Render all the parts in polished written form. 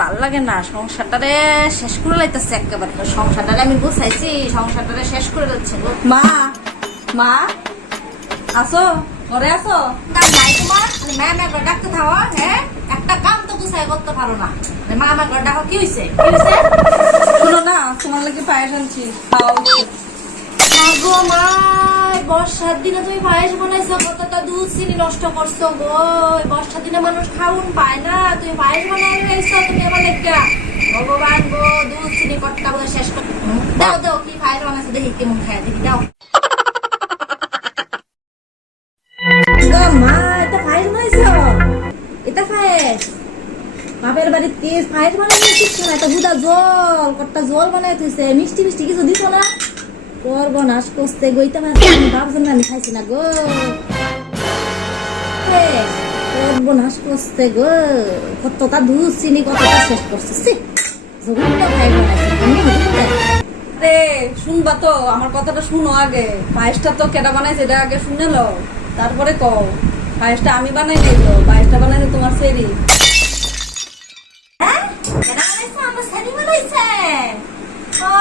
ভাল লাগে না, সংসারটারে শেষ করে লাইতেছে একেবারে। সংসারটারে আমি বুঝাইছি, সংসারটারে শেষ করে যাচ্ছে। মা মা আসো, ঘরে আসো। কাম নাই তোমার? মা মা করে ডাকতে থাও। হ্যাঁ, একটা কাম তো গুছাই করতে পারো না। মা মা করে ডাকো। কি হয়েছে? শোনো না, তোমার লাগে পায়েস আনছি, খাও। গো মা, বর্ষার দিনে তুমি পায়েস বানাইছো, কতটা দুধ চিনি নষ্ট করছো গো। বর্ষার দিনে মানুষ খাউন পায় না, তুমি পায়েস বানাইছো তুমি আমার লেখা। ভগবান গো, দুধ চিনি কটকা বলে শেষ করে দাও। দাও কি পায়েস বানাইছো দেখি কেমন খায় দেখি, দাও। মা, এটা পায়েস বানাইছো? এটা পায়েস? বাপের বাড়ির তেজ পায়েস বানাইছো? কিছু না, এটা দুধা জল, কটকা জল বানাই থইছে। মিষ্টি মিষ্টি কিছু দিছো না? সর্বনাশ করতে গইতে পারছি আমি, ভাবছেন আমি খাইছি না গো। সর্বনাশ করতে গো, কতটা দুধ চিনি কতটা শেষ করছে। রে শুনবা তো, আমার কথাটা শুনো আগে। পায়েসটা তো কেটা বানাইছে এটা আগে শুনে লো, তারপরে কও। পায়েসটা আমি বানাই নাই তো, পায়েসটা বানাইছে তোমার সেরি।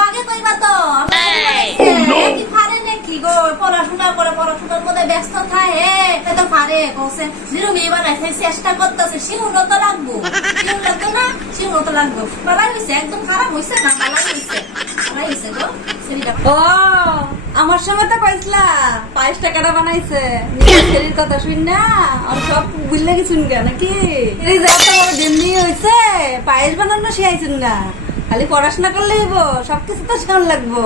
আগে কইবা তো, কি পারে নাকি গো? পড়াশোনা করে, পড়াশোনার মধ্যে ব্যস্ত থাকে, তো পারে কৌছে নিরুমি বানাইছে, চেষ্টা করতেছে। শিউনো তো লাগবো, শিউন লাগতো না? শিউনো তো লাগবো। পালাই হয়েছে, একদম খারাপ হয়েছে না? পালাই হয়েছে, পালাই হয়েছে গো। ও, আমার সঙ্গে তো কইসলা পায়েসটা কেটা বানাইছে, সেরির কথা শুন না আর সব বুঝলে কি শুনবে নাকি? এই যে এত বড় যেমনি হয়েছে, পায়েস বানানো শিখাইছেন না, খালি পড়াশোনা করলে হইব? সবকিছু তো শোন লাগবো।